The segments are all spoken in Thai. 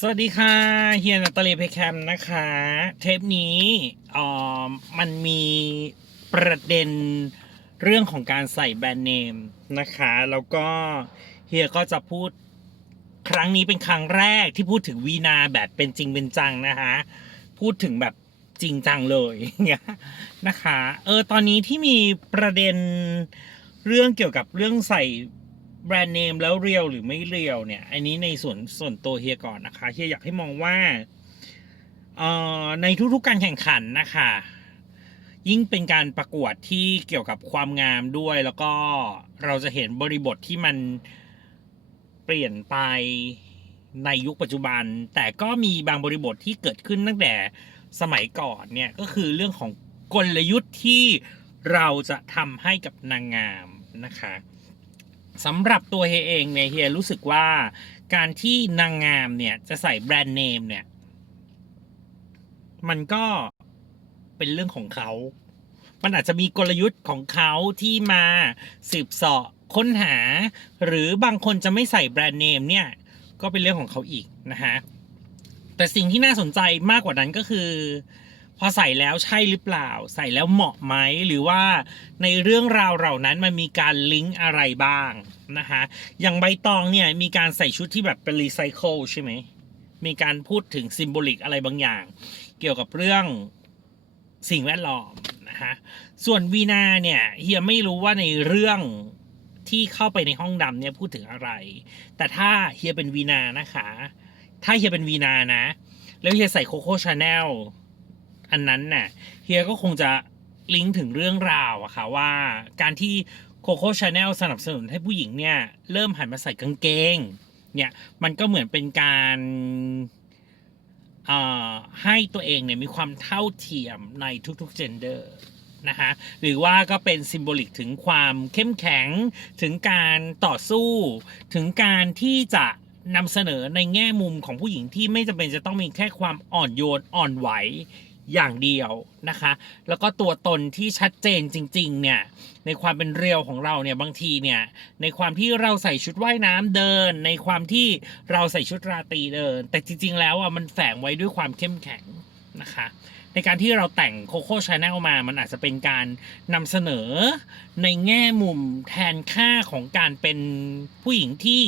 สวัสดีค่ะเฮียนาตาลีเพคแคมนะคะ เทปนี้อ่อมันมีประเด็นเรื่องของการใส่แบรนด์เนมนะคะ แล้วก็เฮียก็จะพูดครั้งนี้เป็นครั้งแรกที่พูดถึงวีนาแบบเป็นจริงเป็นจังนะคะพูดถึงแบบจริงจังเลยเนี่ยนะคะเออตอนนี้ที่มีประเด็นเรื่องเกี่ยวกับเรื่องใส่ แบรนด์เนมแล้วเรียวหรือไม่เรียวเนี่ย อันนี้ในส่วนส่วนตัวเฮียก่อนนะคะเฮียอยากให้มองว่าในทุกๆการแข่งขันนะคะ ยิ่งเป็นการประกวดที่เกี่ยวกับความงามด้วย แล้วก็เราจะเห็นบริบทที่มันเปลี่ยนไปในยุคปัจจุบัน แต่ก็มีบางบริบทที่เกิดขึ้นตั้งแต่สมัยก่อนเนี่ยก็คือเรื่องของกลยุทธ์ที่เราจะทำให้กับนางงามนะคะ สำหรับตัวเฮียเองเนี่ยเฮียรู้สึกว่าการที่นางงามเนี่ยจะใส่แบรนด์เนมเนี่ย มันก็เป็นเรื่องของเขา มันอาจจะมีกลยุทธ์ของเขาที่มาสืบเสาะค้นหา หรือบางคนจะไม่ใส่แบรนด์เนมเนี่ย ก็เป็นเรื่องของเขาอีกนะฮะ แต่สิ่งที่น่าสนใจมากกว่านั้นก็คือ พอใส่แล้วใช่หรือเปล่า ใส่แล้วเหมาะไหมหรือว่าในเรื่องราวเหล่านั้นมันมีการลิงก์อะไรบ้างนะคะอย่างใบตองเนี่ยมีการใส่ชุดที่แบบเป็นรีไซเคิลใช่ไหมมีการพูดถึงซิมโบลิกอะไรบางอย่าง เกี่ยวกับเรื่องสิ่งแวดล้อมนะฮะส่วนวีนาเนี่ยเฮียไม่รู้ว่าในเรื่องที่เข้าไปในห้องดำเนี่ยพูดถึงอะไร แต่ถ้าเฮียเป็นวีนานะคะ ถ้าเฮียเป็นวีนานะ แล้วเฮียใส่โคโค่ชาแนล อันนั้นน่ะเฮียก็คงจะลิงก์ถึงเรื่องราวอะค่ะว่าการที่โคโค่ชาแนลสนับสนุนให้ผู้หญิงเนี่ย เริ่มหันมาใส่กางเกง เนี่ยมันก็เหมือนเป็นการให้ตัวเองเนี่ยมีความเท่าเทียมในทุกๆเจนเดอร์นะคะหรือว่าก็เป็นซิมโบลิกถึงความเข้มแข็งถึงการต่อสู้ ถึงการที่จะนำเสนอในแง่มุมของผู้หญิงที่ไม่จำเป็นจะต้องมีแค่ความอ่อนโยนอ่อนไหว อย่างเดียวนะคะ แล้วก็ตัวตนที่ชัดเจนจริง ๆ เนี่ย ในความเป็นเรียวของเราเนี่ยบางทีเนี่ย ในความที่เราใส่ชุดว่ายน้ำเดิน ในความที่เราใส่ชุดราตรีเดิน แต่จริง ๆ แล้วอะมันแฝงไว้ด้วยความเข้มแข็งนะคะในการที่เราแต่งโคโค่ชาแนลมา มันอาจจะเป็นการนำเสนอในแง่มุมแทนค่าของการเป็นผู้หญิงที่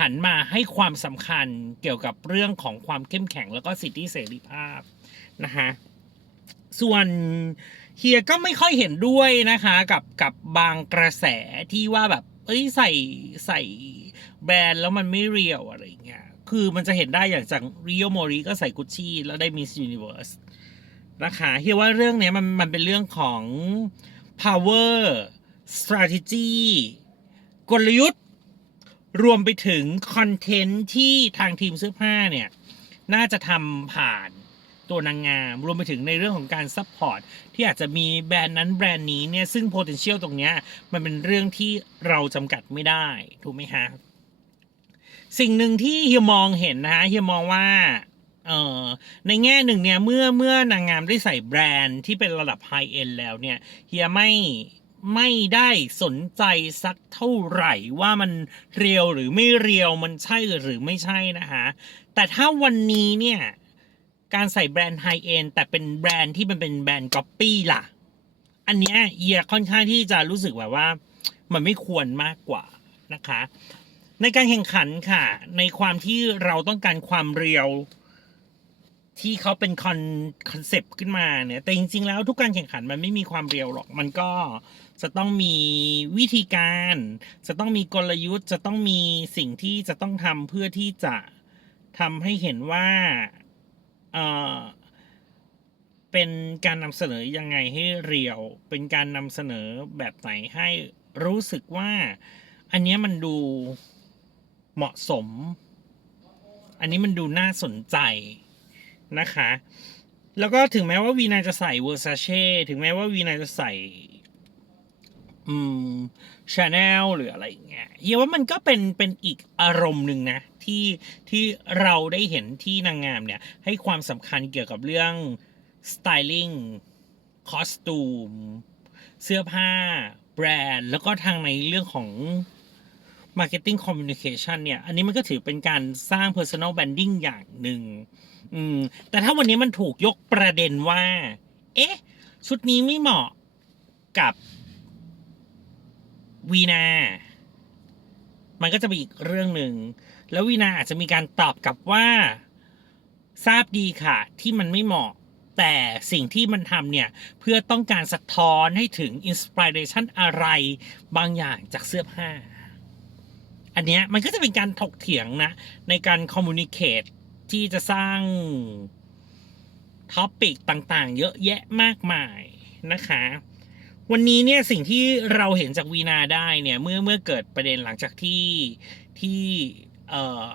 หันมาให้ความสำคัญเกี่ยวกับเรื่องของความเข้มแข็งแล้วก็สิทธิเสรีภาพนะคะ ส่วนเฮียก็ไม่ค่อยเห็นด้วยนะคะ กับกับบางกระแสที่ว่าแบบ เอ้ยใส่ใส่แบรนด์แล้วมันไม่เรียวอะไรเงี้ยคือมันจะเห็นได้อย่างจากริโอโมริก็ใส่กุชชี่แล้วได้มิส s u นิเวิร์สนะคะเฮียว่าเรื่องนี้มันมันเป็นเรื่องของ power strategy กลยุทธ์ รวมไปถึงคอนเทนต์ที่ทางทีมเสื้อผ้าเนี่ย น่าจะทำผ่าน ตัวนางงาม รวมไปถึงในเรื่องของการซัพพอร์ตที่อาจจะมีแบรนด์นั้นแบรนด์นี้เนี่ยซึ่ง potential ตรงเนี้ยมันเป็นเรื่องที่เราจำกัดไม่ได้ถูกไหมฮะสิ่งหนึ่งที่เฮียมองเห็นนะฮะเฮียมองว่าเอ่อในแง่หนึ่งเนี่ยเมื่อเมื่อนางงามได้ใส่แบรนด์ที่เป็นระดับไฮเอ็นแล้วเนี่ยเฮียไม่ไม่ได้สนใจสักเท่าไหร่ว่ามันเรียวหรือไม่เรียวมันใช่หรือไม่ใช่นะฮะแต่ถ้าวันนี้เนี่ย การใส่แบรนด์ไฮเอ็นแต่เป็นแบรนด์ที่มันเป็นแบรนด์ก๊อปปี้ล่ะ อันเนี้ยเฮียค่อนข้างที่จะรู้สึกแบบว่า มันไม่ควรมากกว่านะคะ ในการแข่งขันค่ะ ในความที่เราต้องการความเรียวที่เขาเป็นคอนคอนเซปต์ขึ้นมาเนี่ย แต่จริง ๆ แล้วทุกการแข่งขันมันไม่มีความเรียวหรอก มันก็จะต้องมีวิธีการ จะต้องมีกลยุทธ์ จะต้องมีสิ่งที่จะต้องทำเพื่อที่จะทำให้เห็นว่า เอ่อเป็นการนำเสนอยังไงให้เรียว เป็นการนำเสนอแบบไหนให้รู้สึกว่า อันนี้มันดูเหมาะสม อันนี้มันดูน่าสนใจนะคะ แล้วก็ถึงแม้ว่าวีนาจะใส่เวอร์ซาเช่ถึงแม้ว่าวีนาจะใส่ อืมชาแนลหรืออะไรอย่างเงี้ยเฮียว่ามันก็เป็นเป็นอีกอารมณ์หนึ่งนะ ที่ที่เราได้เห็นที่นางงามเนี่ย ให้ความสำคัญเกี่ยวกับเรื่องสไตลิ่งคอสตูม เสื้อผ้า แบรนด์ แล้วก็ทางในเรื่องของ marketing communication เนี่ย อันนี้มันก็ถือเป็นการสร้าง personal branding อย่างหนึ่งอืมแต่ถ้าวันนี้มันถูกยกประเด็นว่า เอ๊ะ ชุดนี้ไม่เหมาะกับ วีนา มันก็จะเป็นอีกเรื่องหนึ่ง แล้ววีนาอาจจะมีการตอบกลับว่า ทราบดีค่ะ ที่มันไม่เหมาะ แต่สิ่งที่มันทำเนี่ย เพื่อต้องการสะท้อนให้ถึงอินสปิเรชันอะไร บางอย่างจากเสื้อผ้า อันเนี้ยมันก็จะเป็นการถกเถียงนะ ในการคอมมูนิเคตที่จะสร้างท็อปิกต่างๆ เยอะแยะมากมายนะคะ วันนี้เนี่ยสิ่งที่เราเห็นจากวีนาได้เนี่ยเมื่อเมื่อเกิดประเด็นหลังจากที่ที่เอ่อ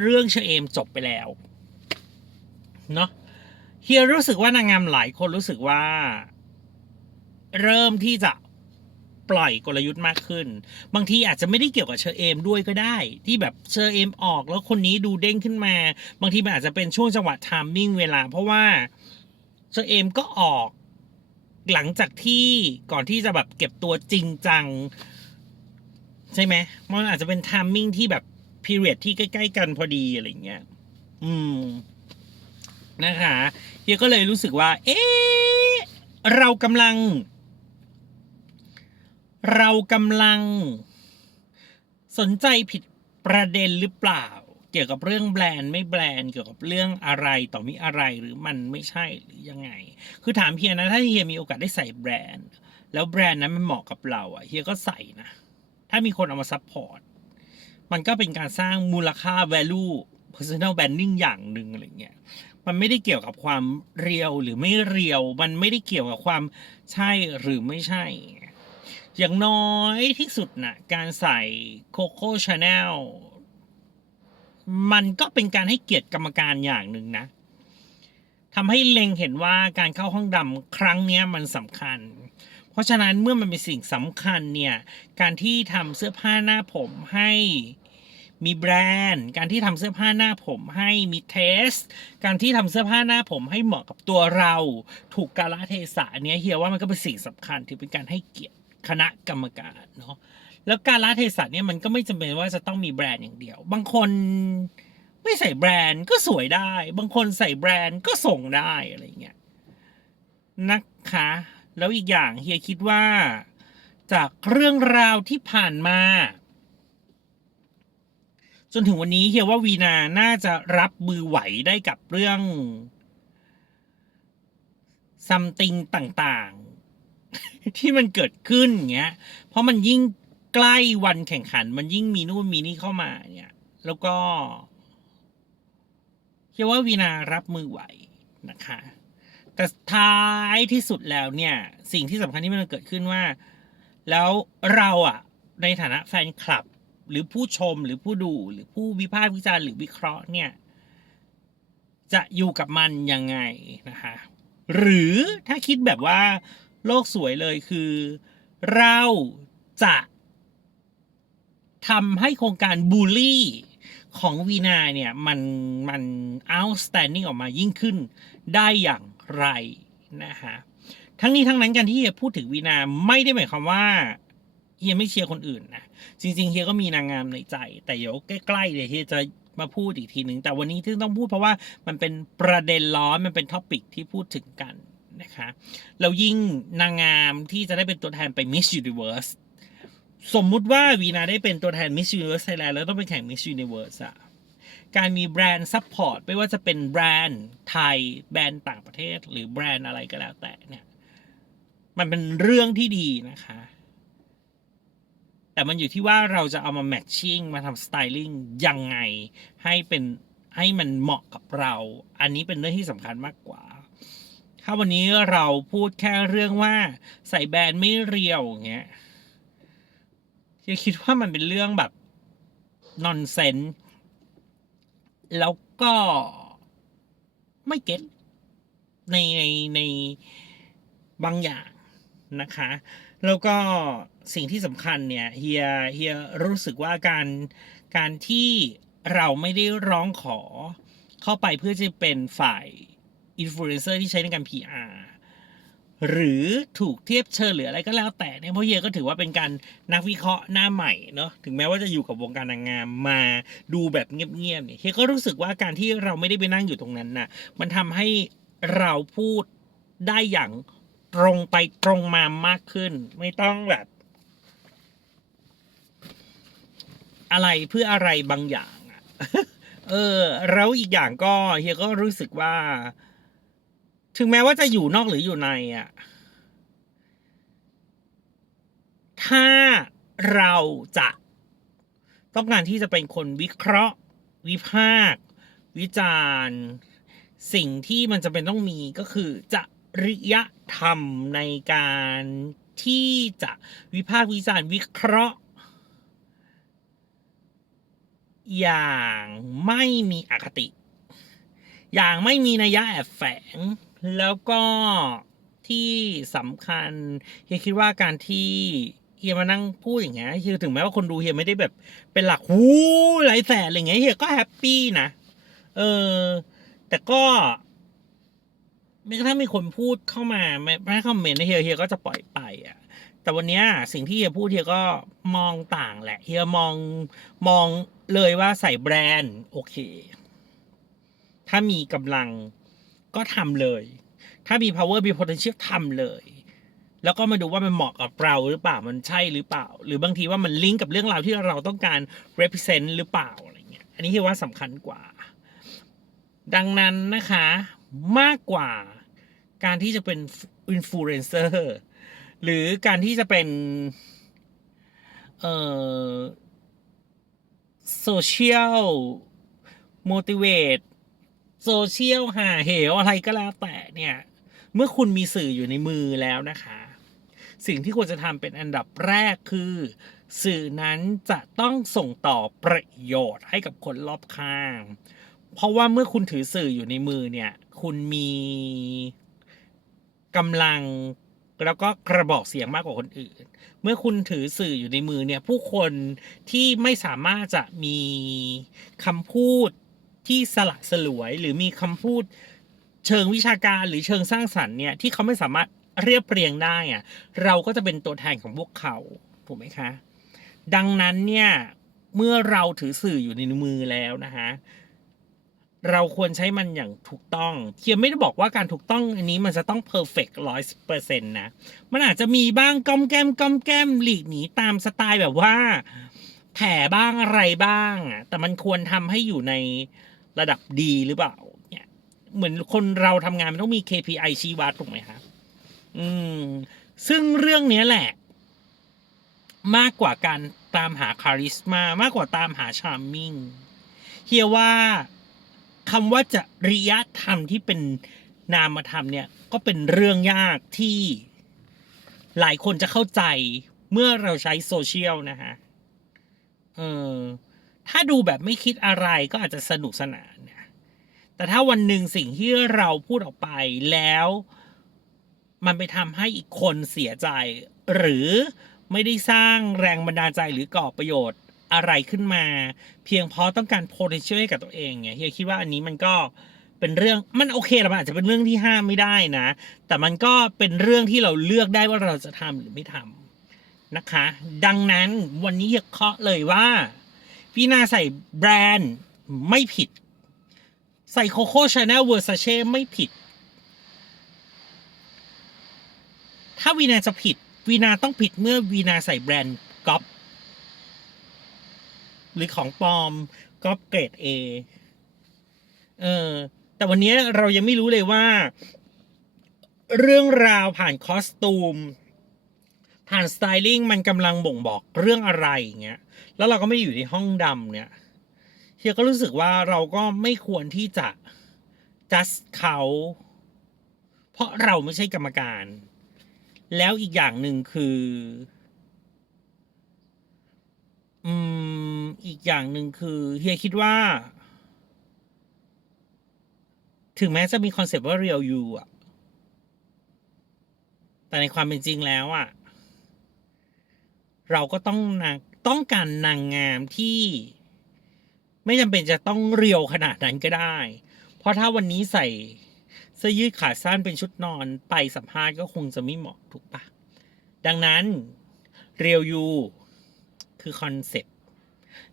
เรื่องเชอเอมจบไปแล้วเนาะเฮียรู้สึกว่านางงามหลายคนรู้สึกว่า เริ่มที่จะปล่อยกลยุทธ์มากขึ้น บางทีอาจจะไม่ได้เกี่ยวกับเชอเอมด้วยก็ได้ ที่แบบเชอเอมออกแล้วคนนี้ดูเด้งขึ้นมา บางทีมันอาจจะเป็นช่วงจังหวะไทามมิ่งเวลา เพราะว่าเชอเอมก็ออก หลังจากที่ก่อนที่จะแบบเก็บตัวจริงจัง ใช่ไหมมันอาจจะเป็นทามมิ่งที่แบบพีเรียดที่ใกล้ๆกันพอดีอะไรเงี้ย อืม นะคะเฮียก็เลยรู้สึกว่า เอ๊ะเรากำลัง เรากำลัง สนใจผิดประเด็นหรือเปล่า เกี่ยวกับเรื่องแบรนด์ไม่แบรนด์เกี่ยวกับเรื่องอะไรต่อมีอะไรหรือมันไม่ใช่หรือยังไง คือถามเฮียนะถ้าเฮียมีโอกาสได้ใส่แบรนด์ แล้วแบรนด์นั้นมันเหมาะกับเราอะเฮียก็ใส่นะ ถ้ามีคนเอามาซัพพอร์ตมันก็เป็นการสร้างมูลค่า value personal branding อย่างหนึ่งอะไรเงี้ยมันไม่ได้เกี่ยวกับความเรียวหรือไม่เรียว มันไม่ได้เกี่ยวกับความใช่หรือไม่ใช่ อย่างน้อยที่สุดนะการใส่โคโค่ชาแนล มันก็เป็นการให้เกียรติกรรมการอย่างหนึ่งนะทำให้เล็งเห็นว่าการเข้าห้องดำครั้งเนี้ยมันสำคัญ เพราะฉะนั้นเมื่อมันเป็นสิ่งสำคัญเนี่ยการที่ทำเสื้อผ้าหน้าผมให้มีแบรนด์ การที่ทำเสื้อผ้าหน้าผมให้มีเทส การที่ทำเสื้อผ้าหน้าผมให้เหมาะกับตัวเรา ถูกกาลเทศะอันเนี้ยเฮียว่ามันก็เป็นสิ่งสำคัญที่เป็นการให้เกียรติคณะกรรมการเนาะ แล้วการละเทศะเนี่ยมันก็ไม่จำเป็นว่าจะต้องมีแบรนด์อย่างเดียว บางคนไม่ใส่แบรนด์ก็สวยได้ บางคนใส่แบรนด์ก็ส่งได้อะไรเงี้ยนะคะ แล้วอีกอย่างเฮียคิดว่า จากเรื่องราวที่ผ่านมา จนถึงวันนี้เฮียว่าวีนาน่าจะรับมือไหวได้กับเรื่องซัมติงต่างๆ ที่มันเกิดขึ้นเงี้ย เพราะมันยิ่ง ใกล้วันแข่งขัน มันยิ่งมีนู่นมีนี่เข้ามาเนี่ย แล้วก็เชื่อว่าวีนารับมือไหวนะคะ แต่ท้ายที่สุดแล้วเนี่ย สิ่งที่สำคัญที่มันเกิดขึ้นว่า แล้วเราอะในฐานะแฟนคลับ หรือผู้ชมหรือผู้ดูหรือผู้วิพากษ์วิจารณ์หรือวิเคราะห์เนี่ย จะอยู่กับมันยังไงนะคะ หรือถ้าคิดแบบว่า โลกสวยเลยคือ เราจะ ทำให้โครงการบูลลี่ของวีนาเนี่ย มันมัน outstanding ออกมายิ่งขึ้นได้อย่างไรนะฮะทั้งนี้ทั้งนั้นการที่เฮียพูดถึงวีนาไม่ได้หมายความว่าเฮียไม่เชียร์คนอื่นนะจริง ๆเฮียก็มีนางงามในใจ แต่เดี๋ยวใกล้ๆเดี๋ยวเฮียจะมาพูดอีกทีหนึ่งแต่วันนี้ที่ต้องพูดเพราะว่ามันเป็นประเด็นร้อนมันเป็นท็อปิกที่พูดถึงกันนะคะแล้วยิ่งนางงามที่จะได้เป็นตัวแทนไป Miss Universe สมมุติว่าวีนาได้เป็นตัวแทน Miss Universe Thailand แล้วต้องไปแข่ง Miss Universe อะการมีแบรนด์ซัพพอร์ตไม่ว่าจะเป็นแบรนด์ไทย แบรนด์ต่างประเทศ หรือแบรนด์อะไรก็แล้วแต่เนี่ยมันเป็นเรื่องที่ดีนะคะ แต่มันอยู่ที่ว่าเราจะเอามาแมทชิ่งมาทำสไตลิ่งยังไงให้เป็นให้มันเหมาะกับเรา อันนี้เป็นเรื่องที่สำคัญมากกว่า ถ้าวันนี้เราพูดแค่เรื่องว่าใส่แบรนด์ไม่เรียวอย่างเงี้ย จะคิดว่ามันเป็นเรื่องแบบนอนเซนแล้วก็ไม่เก็ตในในในบางอย่างนะคะ แล้วก็สิ่งที่สำคัญเนี่ยเฮียเฮียรู้สึกว่าการการที่เราไม่ได้ร้องขอเข้าไปเพื่อจะเป็นฝ่ายอินฟลูเอนเซอร์ที่ใช้ในการ PR หรือถูกเทียบเชิญหรืออะไรก็แล้วแต่เนี่ยเพราะเฮียก็ถือว่าเป็นการนักวิเคราะห์หน้าใหม่เนาะถึงแม้ว่าจะอยู่กับวงการนางงามมาดูแบบเงียบๆเนี่ยเฮียก็รู้สึกว่าการที่เราไม่ได้ไปนั่งอยู่ตรงนั้นน่ะมันทำให้เราพูดได้อย่างตรงไปตรงมามากขึ้น ไม่ต้องแบบ อะไรเพื่ออะไรบางอย่างอะเออแล้วอีกอย่างก็เฮียก็รู้สึกว่า ถึงแม้ว่าจะอยู่นอกหรืออยู่ในอะถ้าเราจะต้องการที่จะเป็นคนวิเคราะห์ วิพากษ์วิจารณ์ สิ่งที่มันจะเป็นต้องมีก็คือจะริยธรรมในการที่จะวิพากษ์วิจารณ์วิเคราะห์ อย่างไม่มีอคติ อย่างไม่มีนัยยะแอบแฝง แล้วก็ที่สำคัญเฮียคิดว่าการที่เฮียมานั่งพูดอย่างเงี้ยเฮียถึงแม้ว่าคนดูเฮียไม่ได้แบบ เป็นหลักหูหลายแสนอะไรเงี้ยเฮียก็แฮปปี้นะเออ แต่ก็แม้กระทั่งมีคนพูดเข้ามาแม้แม้คอมเมนต์นะเฮียเฮียก็จะปล่อยไปอะ แต่วันนี้สิ่งที่เฮียพูดเฮียก็มองต่างแหละเฮียมองมองเลยว่าใส่แบรนด์ โอเค ถ้ามีกำลัง ก็ทำเลย ถ้ามี power มี potential ทำเลย แล้วก็มาดูว่ามันเหมาะกับเราหรือเปล่ามันใช่หรือเปล่า หรือบางทีว่ามันลิงก์กับเรื่องราวที่เราต้องการ represent หรือเปล่าอะไรเงี้ยอันนี้เฮียว่าสำคัญกว่า ดังนั้นนะคะมากกว่าการที่จะเป็นอินฟลูเอนเซอร์หรือการที่จะเป็นเอ่อโซเชียลโมดิเวต โซเชียลหาเหวอะไรก็แล้วแต่เนี่ย เมื่อคุณมีสื่ออยู่ในมือแล้วนะคะ สิ่งที่ควรจะทำเป็นอันดับแรกคือ สื่อนั้นจะต้องส่งต่อประโยชน์ให้กับคนรอบข้าง เพราะว่าเมื่อคุณถือสื่ออยู่ในมือเนี่ย คุณมีกำลังแล้วก็กระบอกเสียงมากกว่าคนอื่น เมื่อคุณถือสื่ออยู่ในมือเนี่ย ผู้คนที่ไม่สามารถจะมีคำพูด ที่สละสลวย หรือมีคำพูดเชิงวิชาการหรือเชิงสร้างสรรค์เนี่ยที่เขาไม่สามารถเรียบเรียงได้อะเราก็จะเป็นตัวแทนของพวกเขาถูกไหมคะ ดังนั้นเนี่ยเมื่อเราถือสื่ออยู่ในมือแล้วนะคะเราควรใช้มันอย่างถูกต้องเคียมไม่ได้บอกว่าการถูกต้องอันนี้มันจะต้องเพอร์เฟกต์ร้อยเปอร์เซ็นต์นะ มันอาจจะมีบ้างก้อมแก้มก้อมแก้มหลีกหนีตามสไตล์แบบว่า แผลบ้างอะไรบ้างอะแต่มันควรทำให้อยู่ใน ระดับดีหรือเปล่าเนี่ยเหมือนคนเราทำงานมันต้องมี KPI ชี้วัดถูกไหมครับอืม ซึ่งเรื่องนี้แหละ มากกว่าการตามหาคาริสมามากกว่าตามหาชาร์มมิ่งเฮียว่าคำว่าจริยธรรมที่เป็นนามธรรมเนี่ย ก็เป็นเรื่องยากที่หลายคนจะเข้าใจเมื่อเราใช้โซเชียลนะฮะ เออ ถ้าดูแบบไม่คิดอะไรก็อาจจะสนุกสนานนะแต่ถ้าวันหนึ่งสิ่งที่เราพูดออกไปแล้ว มันไปทำให้อีกคนเสียใจ หรือไม่ได้สร้างแรงบันดาลใจหรือก่อประโยชน์อะไรขึ้นมา เพียงเพราะต้องการ potential ให้กับตัวเองเนี่ยเฮียคิดว่าอันนี้มันก็เป็นเรื่องมันโอเคแหละมันอาจจะเป็นเรื่องที่ห้ามไม่ได้นะ แต่มันก็เป็นเรื่องที่เราเลือกได้ว่าเราจะทำหรือไม่ทำนะคะ ดังนั้นวันนี้เฮียเคาะเลยว่า พี่นาใส่แบรนด์ไม่ผิด ใส่โคโค่ชาแนลเวอร์ซาเช่ไม่ผิด ถ้าวีนาจะผิดวีนาต้องผิดเมื่อวีนาใส่แบรนด์ก๊อปหรือของปลอมก๊อปเกรด A เออแต่วันนี้เรายังไม่รู้เลยว่า เรื่องราวผ่านคอสตูม ผ่านสไตลิ่งมันกำลังบ่งบอกเรื่องอะไรอย่างเงี้ย แล้วเราก็ไม่ได้อยู่ในห้องดำเนี่ยเฮียก็รู้สึกว่าเราก็ไม่ควรที่จะ just เขา เพราะเราไม่ใช่กรรมการ แล้วอีกอย่างหนึ่งคือ อืม อีกอย่างหนึ่งคือเฮียคิดว่า ถึงแม้จะมีคอนเซปต์ว่า real you อะแต่ในความเป็นจริงแล้วอะ เราก็ต้องนางต้องการนางงามที่ ไม่จำเป็นจะต้องเรียวขนาดนั้นก็ได้ เพราะถ้าวันนี้ใส่เสื้อยืดขาสั้นเป็นชุดนอนไปสัมภาษณ์ก็คงจะไม่เหมาะถูกปะดังนั้นเรียวยูคือคอนเซปต์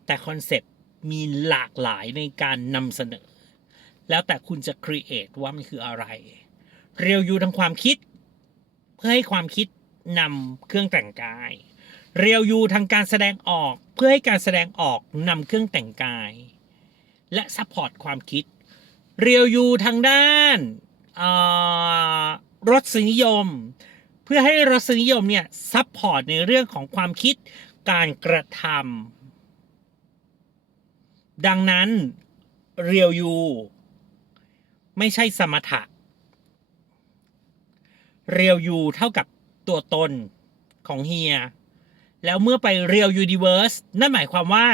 แต่คอนเซปต์มีหลากหลายในการนำเสนอ แล้วแต่คุณจะครีเอทว่ามันคืออะไร เรียวยูทางความคิด เพื่อให้ความคิดนำเครื่องแต่งกาย เรียวยูทางการแสดงออกเพื่อให้การแสดงออกนำเครื่องแต่งกาย และซัพพอร์ตความคิด เรียวยูทางด้านรสนิยม เพื่อให้รสนิยมเนี่ยซัพพอร์ตในเรื่องของความคิดการกระทำดังนั้นเรียวยูไม่ใช่สมถะ เรียวยูเท่ากับตัวตนของเฮีย แล้วเมื่อไปเรียวยูนิเว r ร์สนั่นหมายความว่า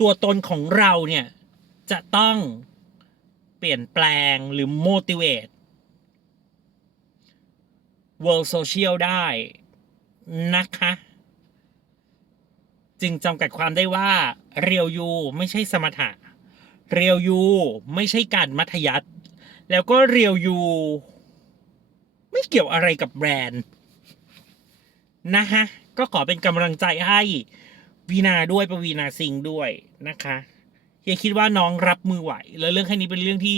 ตัวตนของเราเนี่ยจะต้องเปลี่ยนแปลงหรือ motivate world social ได้นะคะ จึงจำกัดความได้ว่าเรียวยูไม่ใช่สมถะ เรียวยูไม่ใช่การมัธยัติแล้วก็เรียวยูไม่เกี่ยวอะไรกับแบรนด์ นะฮะ ก็ขอเป็นกำลังใจให้วีนาด้วยปวีนาซิงด้วยนะคะเฮียคิดว่าน้องรับมือไหว แล้วเรื่องแค่นี้เป็นเรื่องที่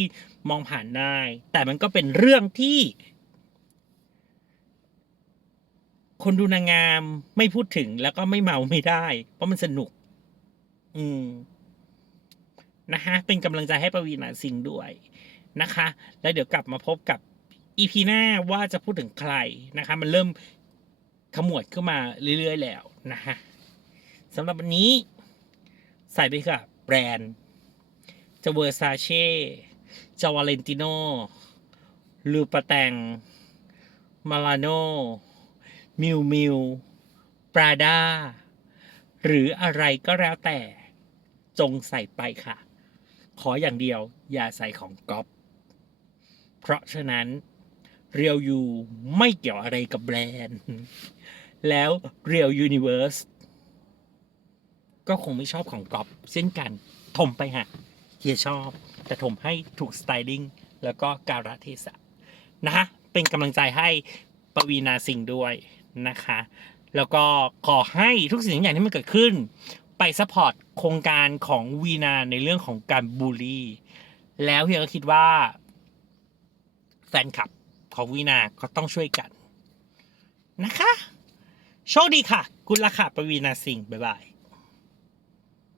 มองผ่านได้ แต่มันก็เป็นเรื่องที่ คนดูนางงามไม่พูดถึงแล้วก็ไม่เมาไม่ได้ เพราะมันสนุก อืมนะฮะ เป็นกำลังใจให้ปวีนาซิงด้วยนะคะ แล้วเดี๋ยวกลับมาพบกับอีพีหน้าว่าจะพูดถึงใครนะคะ มันเริ่ม ขมวดขึ้นมาเรื่อยๆแล้วนะฮะสำหรับวันนี้ใส่ไปกับแบรนด์จะเวอร์ซาเช่จะวาเลนติโนลูปาแตงมาลาโนมิวมิวปราดาหรืออะไรก็แล้วแต่จงใส่ไปค่ะ ขออย่างเดียวอย่าใส่ของก๊อปเพราะฉะนั้นเรียวยูไม่เกี่ยวอะไรกับแบรนด์ แล้วเรียวยูนิเว r ร์สก็คงไม่ชอบของก๊อปเช่นกันถมไปฮะเฮียชอบแต่ถมให้ถูกสไตลิ่งแล้วก็การะเทศะนะฮะเป็นกำลังใจให้ปวีนาสิงห์ด้วยนะคะ แล้วก็ขอให้ทุกสิ่งทุกอย่างที่มันเกิดขึ้น ไปซัพพอร์ตโครงการของวีนาในเรื่องของการบูลลี่ แล้วเฮียก็คิดว่า แฟนคลับของวีนาก็ต้องช่วยกันนะคะ โชคดีค่ะ คุณราคาปวีนาสิงห์บ๊ายบาย